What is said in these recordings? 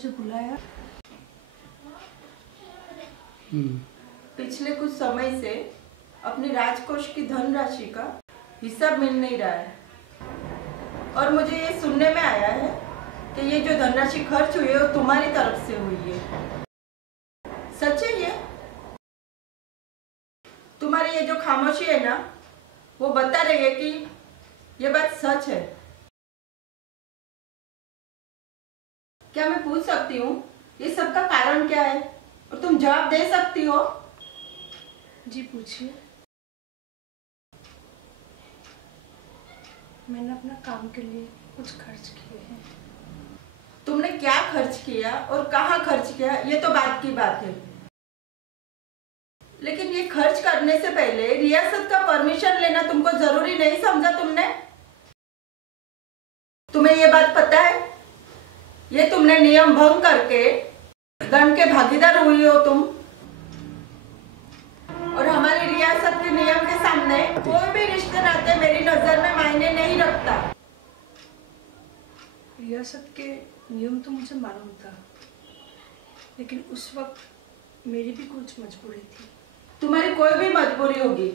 मुझे बुलाया? पिछले कुछ समय से अपनी राजकोष की धनराशि का हिसाब मिल नहीं रहा है और मुझे ये सुनने में आया है कि ये जो धनराशि खर्च हुई है वो तुम्हारी तरफ से हुई है। सच है ये? तुम्हारी ये जो खामोशी है ना, वो बता रही है कि ये बात सच है। क्या मैं पूछ सकती हूँ ये सब का कारण क्या है और तुम जवाब दे सकती हो? जी पूछिए। मैंने अपना काम के लिए कुछ खर्च किए हैं। तुमने क्या खर्च किया और कहाँ खर्च किया ये तो बात की बात है, लेकिन ये खर्च करने से पहले रियासत का परमिशन लेना तुमको जरूरी नहीं समझा तुमने? तुम्हें ये बात पता है ये तुमने नियम भंग करके दंड के भागीदार हुई हो तुम। और हमारी रियासत के नियम के सामने कोई भी रिश्ते नाते मेरी नजर में मायने नहीं रखता। रियासत के नियम तो मुझे मालूम था, लेकिन उस वक्त मेरी भी कुछ मजबूरी थी। तुम्हारी कोई भी मजबूरी होगी,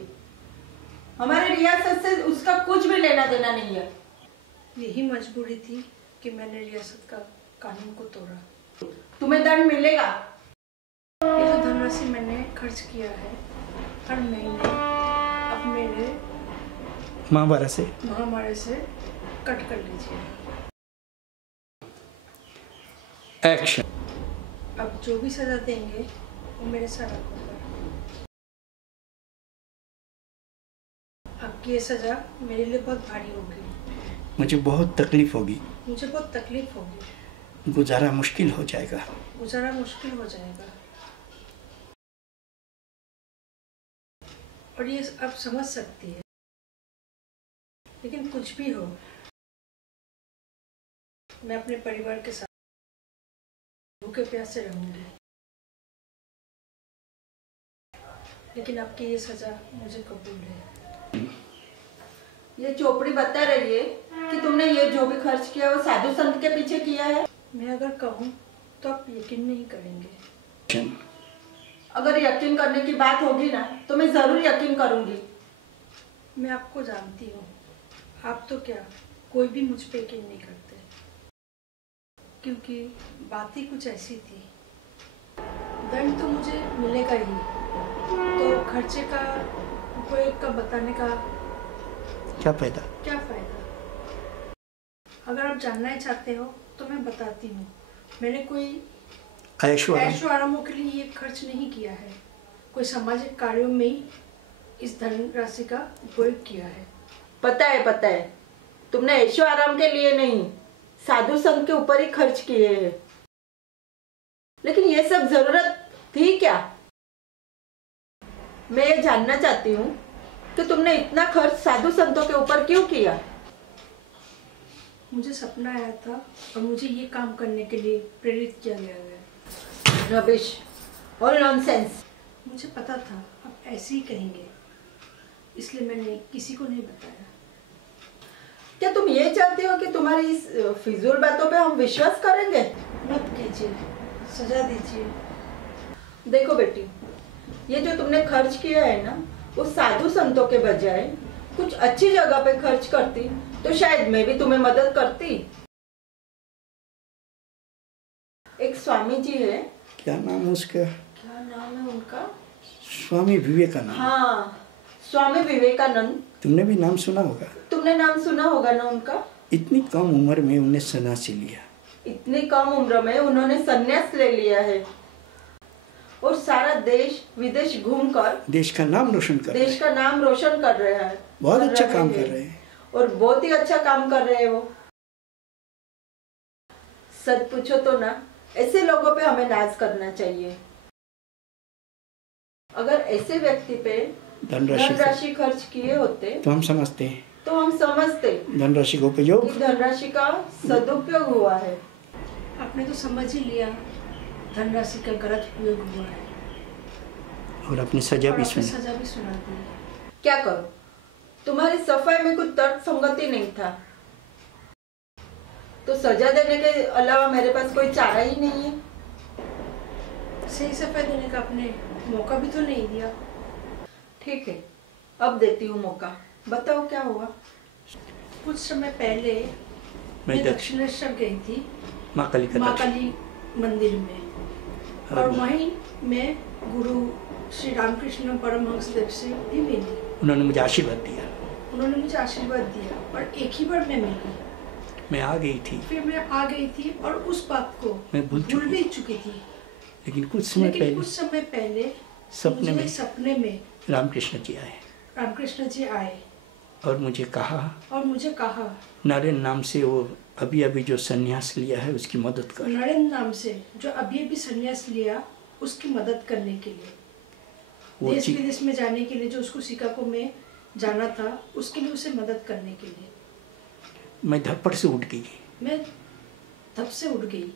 हमारी रियासत से उसका कुछ भी लेना देना नहीं है। यही मजबूरी थी कि मैंने रियासत का कानून को तोड़ा। तुम्हें दंड मिलेगा। ये जो धनराशि मैंने खर्च किया है हर महीने अब मेरे महामारी से कट कर लीजिए। एक्शन। अब जो भी सजा देंगे वो मेरे सर रखूंगा। आपकी ये सजा मेरे लिए बहुत भारी होगी। मुझे बहुत तकलीफ होगी। मुझे बहुत तकलीफ होगी। गुजारा मुश्किल हो जाएगा। गुजारा मुश्किल हो जाएगा। और ये अब समझ सकती है, लेकिन कुछ भी हो मैं अपने परिवार के साथ भूखे प्यासे रहूंगी। लेकिन आपकी ये सजा मुझे कबूल है। ये चोपड़ी बता रही है कि तुमने ये जो भी खर्च किया वो साधु संत के पीछे किया है। मैं अगर कहूँ तो आप यकीन नहीं करेंगे। अगर यकीन करने की बात होगी ना तो मैं जरूर यकीन करूंगी। मैं आपको जानती हूँ, आप तो क्या कोई भी मुझ पे यकीन नहीं करते, क्योंकि बात ही कुछ ऐसी थी। दंड तो मुझे मिलेगा ही, तो खर्चे का उपयोग का बताने का क्या फायदा? अगर आप जानना ही चाहते हो तो मैं बताती हूँ। मैंने कोई ऐशो आरामों के लिए ये खर्च नहीं किया है, कोई सामाजिक कार्यों में ही इस धनराशि का उपयोग किया है। पता है तुमने ऐशो आराम के लिए नहीं साधु संत के ऊपर ही खर्च किए हैं। लेकिन ये सब जरूरत थी क्या? मैं ये जानना चाहती हूँ कि तुमने इतना खर्च साधु संतों के ऊपर क्यों किया? मुझे सपना आया था और मुझे ये काम करने के लिए प्रेरित किया गया है। रबिश और नॉनसेंस। मुझे पता था आप ऐसे ही कहेंगे, इसलिए मैंने किसी को नहीं बताया। क्या तुम ये चाहते हो कि तुम्हारी इस फिजूल बातों पे हम विश्वास करेंगे? मत कीजिए, सजा दीजिए। देखो बेटी, ये जो तुमने खर्च किया है ना, वो साधु संतों के बजाय कुछ अच्छी जगह पे खर्च करती तो शायद मैं भी तुम्हें मदद करती। एक स्वामी जी है। क्या नाम उसका? क्या नाम है उनका? स्वामी विवेकानंद। हाँ, स्वामी विवेकानंद। तुमने भी नाम सुना होगा। तुमने नाम सुना होगा ना उनका। इतनी कम उम्र में उन्हें सन्यासी लिया। इतनी कम उम्र में उन्होंने संन्यास ले लिया है और सारा देश विदेश घूमकर देश का नाम रोशन कर रहे हैं। बहुत अच्छा काम कर रहे हैं और बहुत ही अच्छा काम कर रहे हैं वो। सच पूछो तो ना, ऐसे लोगों पे हमें नाज करना चाहिए। अगर ऐसे व्यक्ति पे धनराशि खर्च किए होते तो हम समझते धनराशि का उपयोग, धनराशि का सदुपयोग हुआ है। आपने तो समझ ही लिया धनराशि का गलत उपयोग हुआ है और अपनी सजा भी सुना दी। क्या करूं? तुम्हारी सफाई में कुछ तर्क संगति नहीं था। तो सजा देने के अलावा मेरे पास कोई चारा ही नहीं है। सही सफाई देने का आपने मौका भी तो नहीं दिया। ठीक है, अब देती हूँ मौका। बताओ क्या हुआ? कुछ समय पहले मैं दक्षिणेश्वर गई थी माँ काली मंदिर में, और वहीं मैं गुरु श्री रामकृष्ण परमहंसदेव से भी मिली। उन्होंने मुझे आशीर्वाद दिया। और एक ही बार मैं मिली। मैं आ गई थी। फिर मैं आ गई थी और उस बात को मैं भूल भी चुकी थी। लेकिन कुछ समय पहले सपने में रामकृष्ण जी आए और मुझे कहा नरेन नाम से वो अभी जो संन्यास लिया है उसकी मदद कर। नरेन नाम से जो अभी संन्यास लिया उसकी मदद करने के लिए, देश विदेश में जाने के लिए, जो उसको शिकागो में जाना था उसके लिए, उसे मदद करने के लिए। मैं धड़पड़ से उठ गई।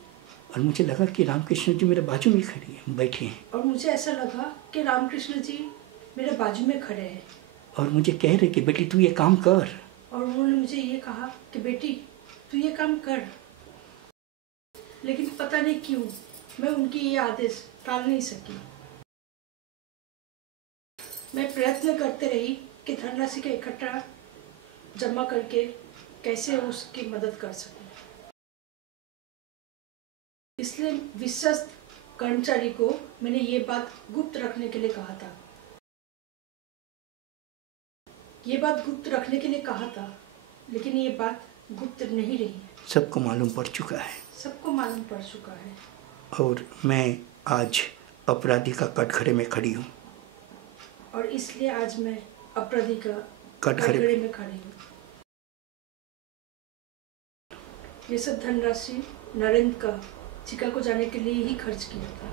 और मुझे लगा कि रामकृष्ण जी मेरे बाजू में खड़ी हैं, बैठे हैं। और मुझे ऐसा लगा कि रामकृष्ण जी मेरे बाजू में खड़े हैं और मुझे कह रहे कि बेटी तू ये काम कर। और उन्होंने मुझे ये कहा कि बेटी तू ये काम कर। लेकिन पता नहीं क्यों मैं उनकी ये आदेश टाल नहीं सकी। मैं प्रयत्न करते रही कि धनराशि का इकट्ठा जमा करके कैसे उसकी मदद कर सकूं। इसलिए विश्वस्त कर्मचारी को मैंने ये बात गुप्त रखने के लिए कहा था। लेकिन ये बात गुप्त नहीं रही। सबको मालूम पड़ चुका है। और मैं आज अपराधी का कटघरे में खड़ी हूँ। और इसलिए आज मैं अपराधी का कटघरे में खड़ी हूँ। ये सब धनराशि नरेंद्र का शिकागो जाने के लिए ही खर्च किया था।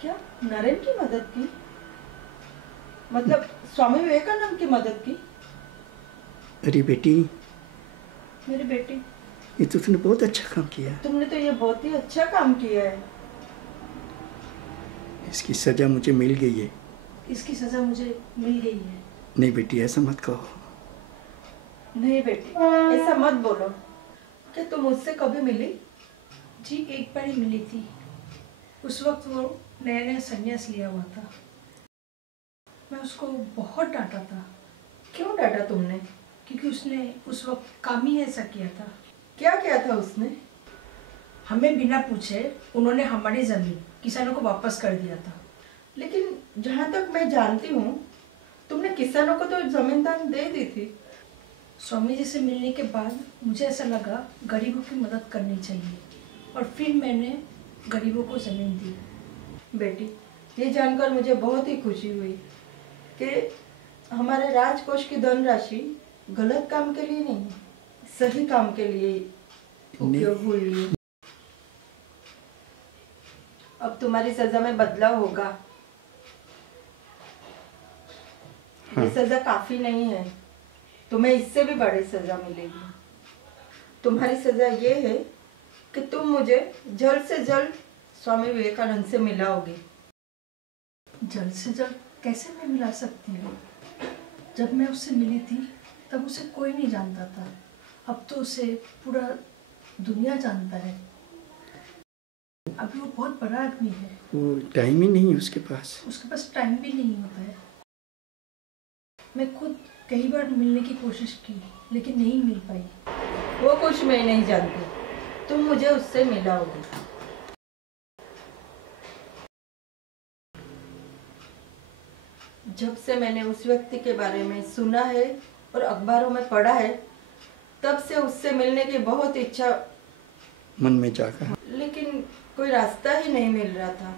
क्या नरेंद्र की मदद की? मतलब स्वामी विवेकानंद की मदद की? अरे बेटी, मेरी बेटी, ये तो तुमने बहुत अच्छा काम किया। तुमने तो ये बहुत ही अच्छा काम किया है। इसकी सजा मुझे मिल गई है। नहीं बेटी, ऐसा मत कहो। नहीं बेटी, ऐसा मत बोलो। क्या तुम मुझसे कभी मिली? जी, एक बार ही मिली थी। उस वक्त वो नया संन्यास लिया हुआ था। मैं उसको बहुत डांटा था। क्यों डांटा तुमने? क्योंकि उसने उस वक्त काम ही ऐसा किया था। क्या किया था उसने? हमें बिना पूछे उन्होंने हमारी जमीन किसानों को वापस कर दिया था। लेकिन जहाँ तक मैं जानती हूँ तुमने किसानों को तो जमीन दान दे दी थी। स्वामी जी से मिलने के बाद मुझे ऐसा लगा गरीबों की मदद करनी चाहिए, और फिर मैंने गरीबों को जमीन दी। बेटी, ये जानकर मुझे बहुत ही खुशी हुई कि हमारे राजकोष की धनराशि गलत काम के लिए नहीं, सही काम के लिए उपयोग हुई है। अब तुम्हारी सजा में बदलाव होगा। हाँ। ये सजा काफी नहीं है, तुम्हें इससे भी बड़ी सजा मिलेगी। तुम्हारी सजा ये है कि तुम मुझे जल्द से जल्द स्वामी विवेकानंद से मिलाओगे। जल्द से जल्द कैसे मैं मिला सकती हूँ? जब मैं उससे मिली थी तब उसे कोई नहीं जानता था। अब तो उसे पूरा दुनिया जानता है। अभी वो बहुत बड़ा आदमी है। वो टाइम ही नहीं है उसके पास टाइम भी नहीं होता है। मैं खुद कई बार मिलने की कोशिश की, लेकिन नहीं मिल पाई। वो कुछ मैं नहीं जानती, तुम मुझे उससे मिलाओगे। जब से मैंने उस व्यक्ति के बारे में सुना है और अखबारों में पढ़ा है, तब से उससे मिलने की बहुत इच्छा मन में जागा, लेकिन कोई रास्ता ही नहीं मिल रहा था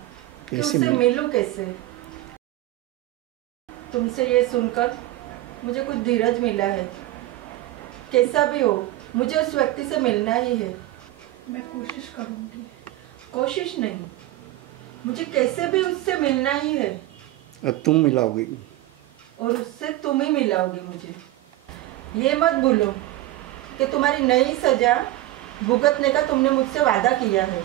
कि उससे मिलूं कैसे। तुमसे ये सुनकर मुझे कुछ धीरज मिला है। कैसा भी हो, मुझे उस व्यक्ति से मिलना ही है। मैं कोशिश करूंगी। कोशिश नहीं, मुझे कैसे भी उससे मिलना ही है। अब तुम मिलाओगी और उससे तुम ही मिलाओगी मुझे। ये मत भूलो कि तुम्हारी नई सजा भुगतने का तुमने मुझसे वादा किया है।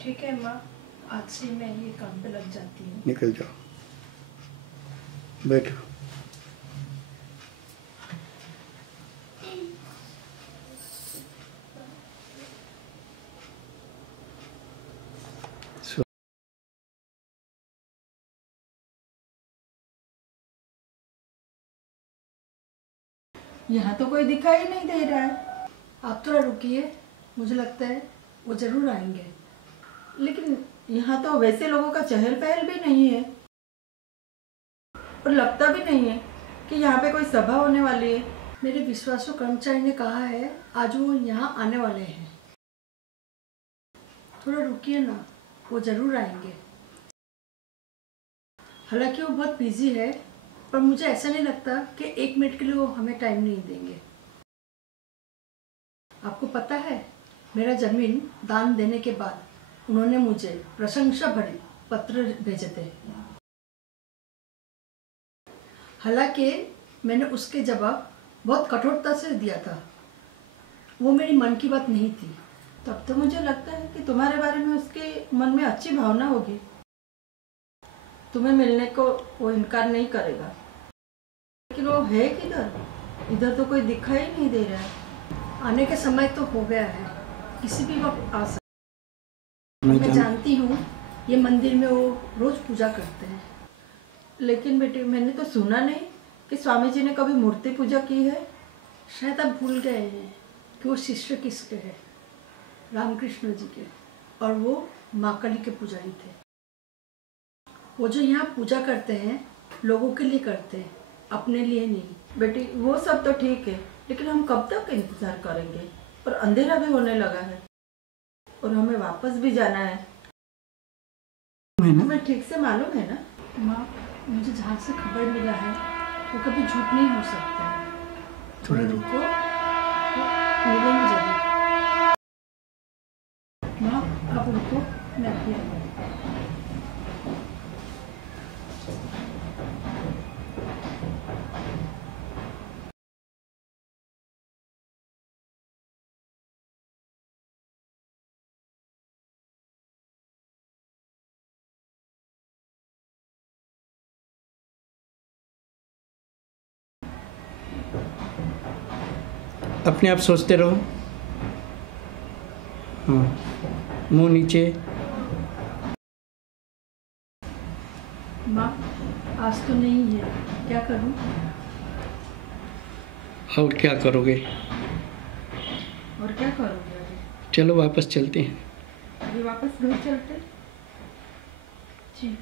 ठीक है माँ, आज से मैं ये काम पे लग जाती हूँ। निकल जाओ। बैठो। यहाँ तो कोई दिखाई नहीं दे रहा है। आप थोड़ा रुकिए, मुझे लगता है वो जरूर आएंगे। लेकिन यहाँ तो वैसे लोगों का चहल पहल भी नहीं है और लगता भी नहीं है कि यहाँ पे कोई सभा होने वाली है। मेरे विश्वासु कर्मचारी ने कहा है आज वो यहाँ आने वाले हैं। थोड़ा रुकिए ना, वो जरूर आएंगे। हालांकि वो बहुत बिजी है, पर मुझे ऐसा नहीं लगता कि 1 मिनट के लिए वो हमें टाइम नहीं देंगे। आपको पता है, मेरा जमीन दान देने के बाद उन्होंने मुझे प्रशंसा भरी पत्र भेजे थे। हालांकि मैंने उसके जवाब बहुत कठोरता से दिया था। वो मेरी मन की बात नहीं थी। तब तो मुझे लगता है कि तुम्हारे बारे में उसके मन में अच्छी भावना होगी। तुम्हें मिलने को वो इनकार नहीं करेगा। लेकिन वो है किधर? इधर तो कोई दिखाई नहीं दे रहा है। आने का समय तो हो गया है, किसी भी वक्त आ सकता। मैं जानती हूँ ये मंदिर में वो रोज पूजा करते हैं। लेकिन बेटे, मैंने तो सुना नहीं कि स्वामी जी ने कभी मूर्ति पूजा की है। शायद आप भूल गए हैं कि वो शिष्य किसके हैं, रामकृष्ण जी के, और वो माँ काली के पुजारी थे। वो जो यहाँ पूजा करते हैं लोगों के लिए करते हैं, अपने लिए नहीं। बेटी, वो सब तो ठीक है, लेकिन हम कब तक इंतजार करेंगे? और अंधेरा भी होने लगा है और हमें वापस भी जाना है। हमें ठीक से मालूम है ना? माँ, मुझे जहाँ से खबर मिला है वो कभी झूठ नहीं हो सकता है। थोड़ा रुको, मिलेंगे जरूर। माँ, आप रुको, मैं अभी आऊँगी। अपने आप सोचते रहो। हाँ, मुंह नीचे। माँ, आज तो नहीं है, क्या करूँ? और क्या करोगे? और क्या करोगे? चलो वापस चलते हैं। अभी वापस घर चलते? जी।